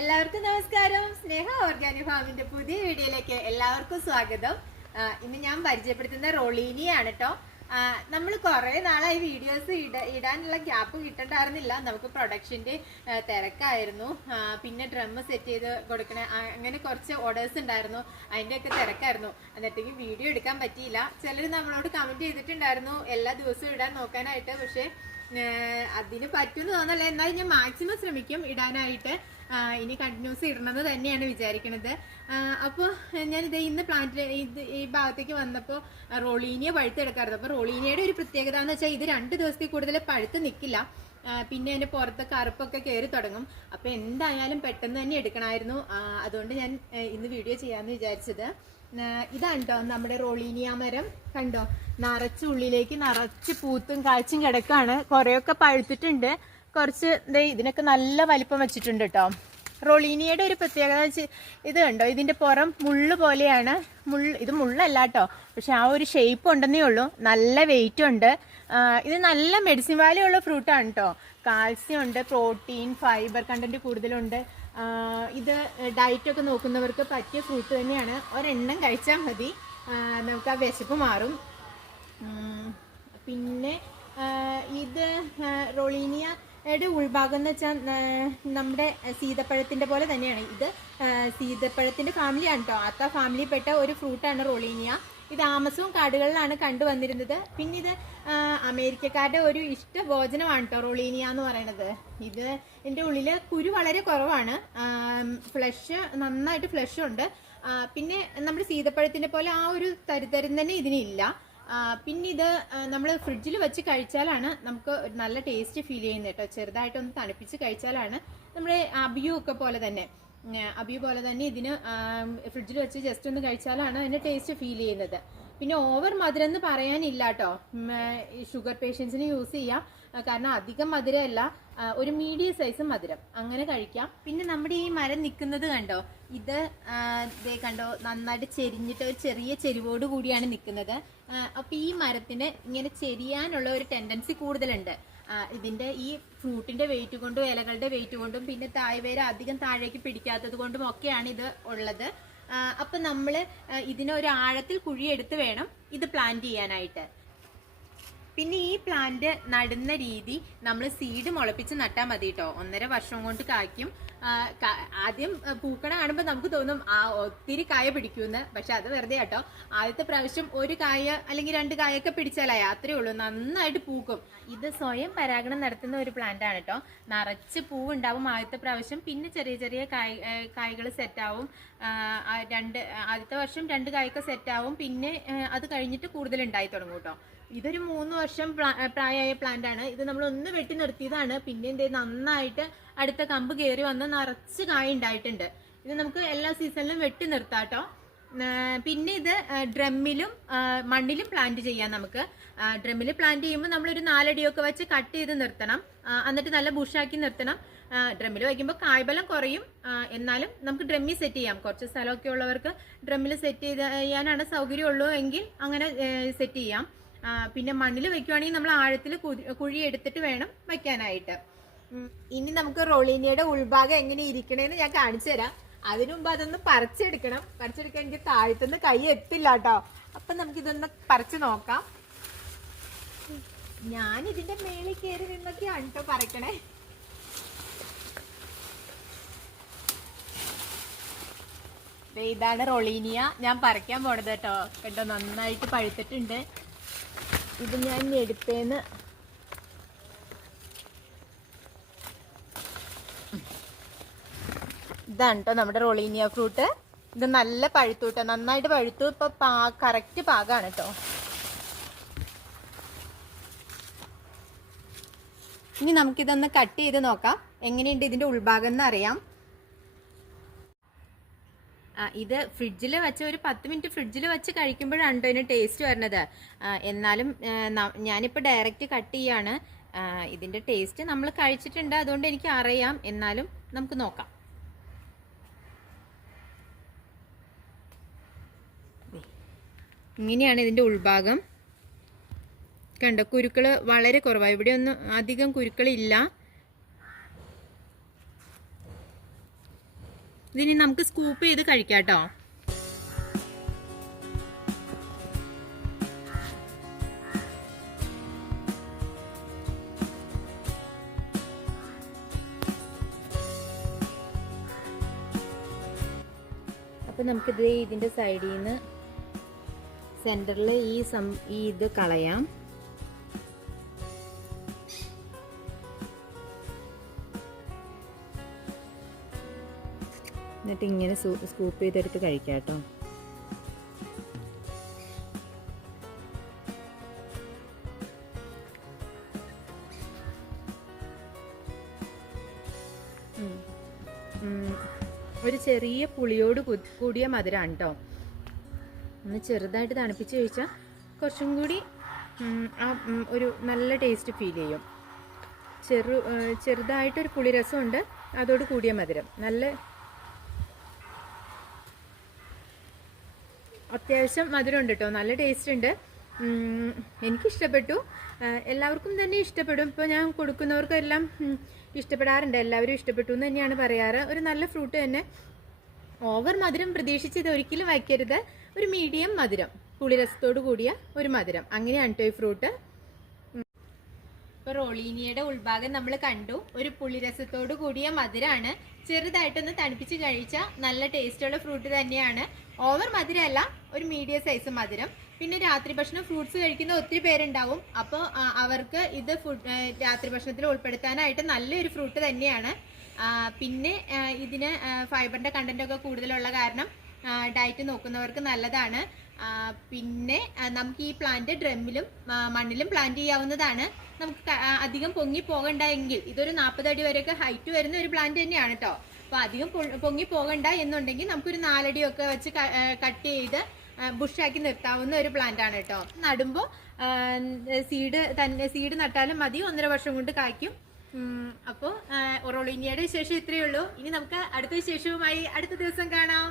എല്ലാവർക്കും നമസ്കാരം. സ്നേഹ ഓർഗാനിക് ഫാമിന്റെ പുതിയ വീഡിയോയിലേക്ക് എല്ലാവർക്കും സ്വാഗതം. ഇന്ന് ഞാൻ പരിചയപ്പെടുത്തുന്ന റോളീനിയാണ് കേട്ടോ നമ്മൾ കുറേ നാളായി വീഡിയോസ് ഇട ഇടാനുള്ള ഗ്യാപ്പ് കിട്ടണ്ടായിരുന്നില്ല. നമുക്ക് പ്രൊഡക്ഷന്റെ തിരക്കായിരുന്നു. പിന്നെ ഡ്രം സെറ്റ് ചെയ്ത് കൊടുക്കണ അങ്ങനെ കുറച്ച് ഓർഡേഴ്സ് ഉണ്ടായിരുന്നു. അതിന്റെയൊക്കെ തിരക്കായിരുന്നു. എന്നിട്ടെങ്കിൽ വീഡിയോ എടുക്കാൻ പറ്റിയില്ല. ചിലർ നമ്മളോട് കമന്റ് ചെയ്തിട്ടുണ്ടായിരുന്നു എല്ലാ ദിവസവും ഇടാൻ നോക്കാനായിട്ട്. പക്ഷേ അതിന് പറ്റുമെന്ന് തോന്നല്ല. എന്നാലും ഞാൻ മാക്സിമം ശ്രമിക്കും ഇടാനായിട്ട്. ഇനി കണ്ടിന്യൂസ് ഇടണമെന്ന് തന്നെയാണ് വിചാരിക്കുന്നത് അപ്പോൾ ഞാനിത് ഇന്ന് പ്ലാന്റ് ഇത് ഈ ഭാഗത്തേക്ക് വന്നപ്പോൾ റോളീനിയ പഴുത്തെടുക്കാറുണ്ട് അപ്പോൾ റോളീനിയയുടെ ഒരു പ്രത്യേകത എന്ന് വെച്ചാൽ ഇത് രണ്ട് ദിവസത്തിൽ കൂടുതൽ പഴുത്ത് നിൽക്കില്ല പിന്നെ അതിന്റെ പുറത്ത് കറുപ്പൊക്കെ കയറി തുടങ്ങും. അപ്പോൾ എന്തായാലും പെട്ടെന്ന് തന്നെ എടുക്കണമായിരുന്നു. അതുകൊണ്ട് ഞാൻ ഇന്ന് വീഡിയോ ചെയ്യാമെന്ന് വിചാരിച്ചത്. ഇതാണ്ടോ നമ്മുടെ റോളീനിയ മരം? കണ്ടോ? നിറച്ച് ഉള്ളിലേക്ക് നിറച്ച് പൂത്തും കാഴ്ചയും കിടക്കാണ്. കുറേയൊക്കെ പഴുത്തിട്ടുണ്ട്. കുറച്ച് ദേ ഇതിനൊക്കെ നല്ല വലിപ്പം വെച്ചിട്ടുണ്ട് കേട്ടോ റോളീനിയയുടെ ഒരു പ്രത്യേകത ഇത് കണ്ടോ? ഇതിന്റെ പുറം മുള്ള് പോലെയാണ്. മുള്ള് ഇത് മുള്ളല്ല കേട്ടോ പക്ഷെ ആ ഒരു ഷേപ്പ് ഉണ്ടെന്നേ ഉള്ളൂ. നല്ല വെയിറ്റ് ഉണ്ട്. ഇത് നല്ല മെഡിസിൻ വാല്യൂ ഉള്ള ഫ്രൂട്ടാണ് കേട്ടോ കാൽസ്യം ഉണ്ട് പ്രോട്ടീൻ ഫൈബർ കണ്ടന്റ് കൂടുതലുണ്ട്. ഇത് ഡയറ്റൊക്കെ നോക്കുന്നവർക്ക് പറ്റിയ ഫ്രൂട്ട് തന്നെയാണ്. ഒരെണ്ണം കഴിച്ചാൽ മതി. നമുക്ക് ആ വിശപ്പ് മാറും. പിന്നെ ഇത് ആഹ് റൊളീനിയയുടെ ഉൾഭാഗം എന്ന് വെച്ചാൽ നമ്മുടെ സീതപ്പഴത്തിന്റെ പോലെ തന്നെയാണ്. ഇത് സീതപ്പഴത്തിന്റെ ഫാമിലിയാണ് കേട്ടോ അത്ത ഫാമിലിയിൽപ്പെട്ട ഒരു ഫ്രൂട്ടാണ് റോളീനിയ. ഇത് ആമസോൺ കാടുകളിലാണ് കണ്ടുവന്നിരുന്നത് പിന്നെ ഇത് അമേരിക്കക്കാരുടെ ഒരു ഇഷ്ട ഭോജനമാണ് കേട്ടോ റൊളീനിയ എന്ന് പറയുന്നത് ഇത് എന്റെ ഉള്ളിൽ കുരു വളരെ കുറവാണ്. ഫ്ലഷ് നന്നായിട്ട് ഫ്ലഷ് ഉണ്ട്. പിന്നെ നമ്മുടെ സീതപ്പഴത്തിന്റെ പോലെ ആ ഒരു തരിതരം തന്നെ ഇതിനില്ല. പിന്നെ ഇത് നമ്മൾ ഫ്രിഡ്ജിൽ വെച്ച് കഴിച്ചാലാണ് നമുക്ക് നല്ല ടേസ്റ്റ് ഫീൽ ചെയ്യുന്നത് കേട്ടോ. ചെറുതായിട്ടൊന്ന് തണുപ്പിച്ച് കഴിച്ചാലാണ് നമ്മുടെ അബിയു ഒക്കെ പോലെ തന്നെ. അബിയു പോലെ തന്നെ ഇതിന് ഫ്രിഡ്ജിൽ വെച്ച് ജസ്റ്റ് ഒന്ന് കഴിച്ചാലാണ് അതിന്റെ ടേസ്റ്റ് ഫീൽ ചെയ്യുന്നത്. പിന്നെ ഓവർ മധുരം എന്ന് പറയാനില്ല കേട്ടോ. ഷുഗർ പേഷ്യൻസിന് യൂസ് ചെയ്യാം. കാരണം അധികം മധുരമല്ല. ഒരു മീഡിയം സൈസ് മധുരം. അങ്ങനെ കഴിക്കാം. പിന്നെ നമ്മുടെ ഈ മരം നിൽക്കുന്നത് കണ്ടോ? ഇത് ഇതേ കണ്ടോ? നന്നായിട്ട് ചെരിഞ്ഞിട്ട് ഒരു ചെറിയ ചെരിവോട് കൂടിയാണ് നിൽക്കുന്നത്. അപ്പോൾ ഈ മരത്തിന് ഇങ്ങനെ ചെരിയാനുള്ള ഒരു ടെൻഡൻസി കൂടുതലുണ്ട്. ഇതിന്റെ ഈ ഫ്രൂട്ടിന്റെ വെയിറ്റ് കൊണ്ടും ഇലകളുടെ വെയിറ്റ് കൊണ്ടും പിന്നെ തായ്വേര അധികം താഴേക്ക് പിടിക്കാത്തത് കൊണ്ടും ഒക്കെയാണ് ഇത് ഉള്ളത്. അപ്പം നമ്മൾ ഇതിനൊരാഴത്തിൽ കുഴിയെടുത്ത് വേണം ഇത് പ്ലാന്റ് ചെയ്യാനായിട്ട്. പിന്നെ ഈ പ്ലാന്റ് നടുന്ന രീതി നമ്മൾ സീഡ് മുളപ്പിച്ച് നട്ടാൽ മതി കേട്ടോ ഒന്നര വർഷം കൊണ്ട് കായ്ക്കും. ആദ്യം പൂക്കണ കാണുമ്പോൾ നമുക്ക് തോന്നും ആ ഒത്തിരി കായ പിടിക്കുമെന്ന് പക്ഷെ അത് വെറുതെ കേട്ടോ ആദ്യത്തെ പ്രാവശ്യം ഒരു കായ അല്ലെങ്കിൽ രണ്ട് കായൊക്കെ പിടിച്ചാലായി. അത്രേ ഉള്ളൂ. നന്നായിട്ട് പൂക്കും. ഇത് സ്വയം പരാഗണം നടത്തുന്ന ഒരു പ്ലാന്റ് ആണ് കേട്ടോ നിറച്ച് പൂവുണ്ടാവും ആദ്യത്തെ പ്രാവശ്യം. പിന്നെ ചെറിയ ചെറിയ കായ് കായ്കൾ സെറ്റാവും രണ്ട് ആദ്യത്തെ വർഷം രണ്ട് കായൊക്കെ സെറ്റാവും പിന്നെ അത് കഴിഞ്ഞിട്ട് കൂടുതൽ ഉണ്ടായി തുടങ്ങും കേട്ടോ ഇതൊരു മൂന്ന് വർഷം പ്രായമായ പ്ലാന്റ് ആണ്. ഇത് നമ്മൾ ഒന്ന് വെട്ടി നിർത്തിയതാണ്. പിന്നെ എന്തേ നന്നായിട്ട് അടുത്ത കമ്പ് കയറി വന്ന് നിറച്ച് കായ ഉണ്ടായിട്ടുണ്ട്. ഇത് നമുക്ക് എല്ലാ സീസണിലും വെട്ടി നിർത്താട്ടോ പിന്നെ ഇത് ഡ്രമ്മിലും മണ്ണിലും പ്ലാന്റ് ചെയ്യാം നമുക്ക്. ഡ്രമ്മിൽ പ്ലാന്റ് ചെയ്യുമ്പോൾ നമ്മളൊരു നാലടിയൊക്കെ വെച്ച് കട്ട് ചെയ്ത് നിർത്തണം. എന്നിട്ട് നല്ല ബുഷാക്കി നിർത്തണം. ഡ്രമ്മിൽ വയ്ക്കുമ്പോൾ കായ്ബലം കുറയും. എന്നാലും നമുക്ക് ഡ്രമ്മിൽ സെറ്റ് ചെയ്യാം. കുറച്ച് സ്ഥലമൊക്കെ ഉള്ളവർക്ക് ഡ്രമ്മിൽ സെറ്റ് ചെയ്ത് ചെയ്യാനാണ് സൗകര്യമുള്ളൂ എങ്കിൽ അങ്ങനെ സെറ്റ് ചെയ്യാം. പിന്നെ മണ്ണിൽ വെക്കുവാണെങ്കിൽ നമ്മൾ ആഴത്തിൽ കുഴി എടുത്തിട്ട് വേണം വെക്കാനായിട്ട് ഉം, ഇനി നമുക്ക് റോളീനിയുടെ ഉൾഭാഗം എങ്ങനെ ഇരിക്കണേന്ന് ഞാൻ കാണിച്ചു തരാം. അതിനുമുമ്പ് അതൊന്ന് പറിച്ചെടുക്കണം. പറിച്ചെടുക്കാൻ എനിക്ക് താഴത്തുനിന്ന് കൈ എത്തില്ല കേട്ടോ അപ്പൊ നമുക്ക് ഇതൊന്ന് പറിച്ചു നോക്കാം. ഞാൻ ഇതിന്റെ മേളിൽ കയറി നിന്നൊക്കെയാണ് കേട്ടോ പറിക്കണേ. ഇതാണ് റൊളീനിയ. ഞാൻ പറിക്കാൻ പോണത് കേട്ടോ കേട്ടോ നന്നായിട്ട് പഴുത്തിട്ടുണ്ട്. ഇത് ഞാൻ എടുത്തേന്ന് ഇതാണ് കേട്ടോ നമ്മുടെ റോളീനിയ ഫ്രൂട്ട്. ഇത് നല്ല പഴുത്തു കേട്ടോ നന്നായിട്ട് പഴുത്തു. ഇപ്പൊ പാ കറക്റ്റ് പാകാണ് കേട്ടോ ഇനി നമുക്കിതൊന്ന് കട്ട് ചെയ്ത് നോക്കാം. എങ്ങനെയുണ്ട് ഇതിന്റെ ഉൾഭാഗം എന്ന് അറിയാം. ഇത് ഫ്രിഡ്ജിൽ വെച്ച് ഒരു പത്ത് മിനിറ്റ് ഫ്രിഡ്ജിൽ വെച്ച് കഴിക്കുമ്പോഴാണ് കേട്ടോ ഇതിന് ടേസ്റ്റ് വരുന്നത് എന്നാലും ഞാനിപ്പോൾ ഡയറക്റ്റ് കട്ട് ചെയ്യാണ്. ഇതിന്റെ ടേസ്റ്റ് നമ്മൾ കഴിച്ചിട്ടുണ്ട്. അതുകൊണ്ട് എനിക്ക് അറിയാം എന്നാലും നമുക്ക് നോക്കാം. ഇങ്ങനെയാണ് ഇതിന്റെ ഉൾഭാഗം. കണ്ടോ കുരുക്കൾ വളരെ കുറവാണ് ഇവിടെ ഒന്നും അധികം കുരുക്കളില്ല. ഇതിനി നമുക്ക് സ്കൂപ്പ് ചെയ്ത് കഴിക്കാം കേട്ടോ അപ്പോൾ നമുക്കിത് ഇതിന്റെ സൈഡിൽ നിന്ന് സെന്ററിൽ ഈ സം ഈ ഇത് കളയാം. എന്നിട്ട് ഇങ്ങനെ സ്കൂപ്പ് ചെയ്തെടുത്ത് കഴിക്കാം കേട്ടോ. ഒരു ചെറിയ പുളിയോട് കൂടിയ മധുരമാണ് കേട്ടോ. ഒന്ന് ചെറുതായിട്ട് തണുപ്പിച്ച് കഴിച്ചാൽ കുറച്ചും കൂടി ആ ഒരു നല്ല ടേസ്റ്റ് ഫീൽ ചെയ്യും. ചെറു ചെറുതായിട്ടൊരു പുളിരസമുണ്ട് അതോട് കൂടിയ മധുരം. നല്ല അത്യാവശ്യം മധുരം ഉണ്ട് കേട്ടോ നല്ല ടേസ്റ്റ് ഉണ്ട്. എനിക്കിഷ്ടപ്പെട്ടു. എല്ലാവർക്കും തന്നെ ഇഷ്ടപ്പെടും. ഇപ്പോൾ ഞാൻ കൊടുക്കുന്നവർക്കെല്ലാം ഇഷ്ടപ്പെടാറുണ്ട്. എല്ലാവരും ഇഷ്ടപ്പെട്ടു എന്ന് തന്നെയാണ് പറയാറ്. ഒരു നല്ല ഫ്രൂട്ട് തന്നെ. ഓവർ മധുരം പ്രതീക്ഷിച്ചത് ഒരിക്കലും വയ്ക്കരുത്. ഒരു മീഡിയം മധുരം പുളിരസത്തോട് കൂടിയ ഒരു മധുരം. അങ്ങനെയാണ് കേട്ടോ ഈ ഫ്രൂട്ട് ഇപ്പൊ റോളീനിയുടെ ഉൾഭാഗം നമ്മൾ കണ്ടു. ഒരു പുളിരസത്തോട് കൂടിയ മധുരമാണ് ചെറുതായിട്ടൊന്ന് തണുപ്പിച്ച് കഴിച്ചാൽ നല്ല ടേസ്റ്റുള്ള ഫ്രൂട്ട് തന്നെയാണ്. ഓവർ മധുരമല്ല ഒരു മീഡിയം സൈസ് മധുരം. പിന്നെ രാത്രി ഭക്ഷണം ഫ്രൂട്ട്സ് കഴിക്കുന്ന ഒത്തിരി പേരുണ്ടാവും. അപ്പോൾ അവർക്ക് ഇത് ഫുഡ് രാത്രി ഭക്ഷണത്തിൽ ഉൾപ്പെടുത്താനായിട്ട് നല്ലൊരു ഫ്രൂട്ട് തന്നെയാണ്. പിന്നെ ഇതിന് ഫൈബറിന്റെ കണ്ടന്റ് ഒക്കെ കൂടുതലുള്ള കാരണം ഡയറ്റ് നോക്കുന്നവർക്ക് നല്ലതാണ്. പിന്നെ നമുക്ക് ഈ പ്ലാന്റ് ഡ്രമ്മിലും മണ്ണിലും പ്ലാന്റ് ചെയ്യാവുന്നതാണ്. നമുക്ക് അധികം പൊങ്ങി പോകണ്ട എങ്കിൽ ഇതൊരു നാൽപ്പത് അടി വരെയൊക്കെ ഹൈറ്റ് വരുന്ന ഒരു പ്ലാന്റ് തന്നെയാണ് കേട്ടോ അപ്പോൾ അധികം പൊങ്ങി പോകണ്ട എന്നുണ്ടെങ്കിൽ നമുക്കൊരു നാലടിയൊക്കെ വെച്ച് കട്ട് ചെയ്ത് ബുഷാക്കി നിർത്താവുന്ന ഒരു പ്ലാന്റ് ആണ് കേട്ടോ നടുമ്പോൾ സീഡ് തന്നെ സീഡ് നട്ടാലും മതി. ഒന്നര വർഷം കൊണ്ട് കായ്ക്കും. അപ്പോൾ ഒറോളിനിയുടെ വിശേഷം ഇത്രയേ ഉള്ളൂ. ഇനി നമുക്ക് അടുത്ത വിശേഷവുമായി അടുത്ത ദിവസം കാണാം.